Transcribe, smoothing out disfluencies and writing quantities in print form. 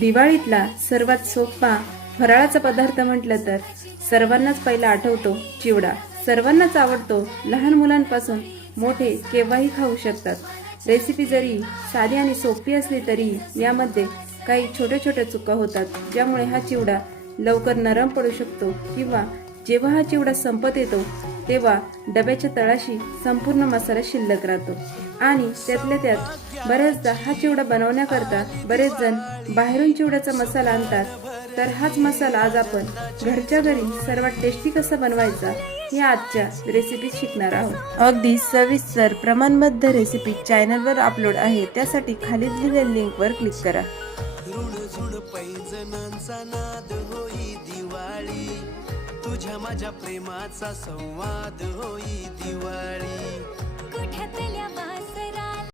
दिवाळीतला सर्वात सोपा फराळाचा पदार्थ म्हटलं तर सर्वांनाच पहिला आठवतो चिवडा. सर्वांनाच आवडतो. लहान मुलांपासून मोठे केव्हाही खाऊ शकतात. रेसिपी जरी साधी आणि सोपी असली तरी यामध्ये काही छोट्या छोट्या चुका होतात, ज्यामुळे हा चिवडा लवकर नरम पडू शकतो किंवा जेव्हा हा चिवडा संपत येतो तेव्हा डब्याच्या तळाशी संपूर्ण मसाला शिल्लक राहतो. आणि त्यातल्या त्यात बऱ्याचदा हा चिवडा बनवण्याकरता बरेच जण बाहेरून चिवड्याचा मसाला आणतात. तर हाच मसाला आज आपण घरच्या घरी सर्वात टेस्टी कसा बनवायचा हे आजच्या रेसिपीत शिकणार आहोत. अगदी सविस्तर प्रमाणबद्ध रेसिपी चॅनलवर अपलोड आहे, त्यासाठी खाली दिलेल्या लिंकवर क्लिक करा. तुझ्या माझ्या प्रेमाचा संवाद होई दिवाळी. कुठ्यातल्या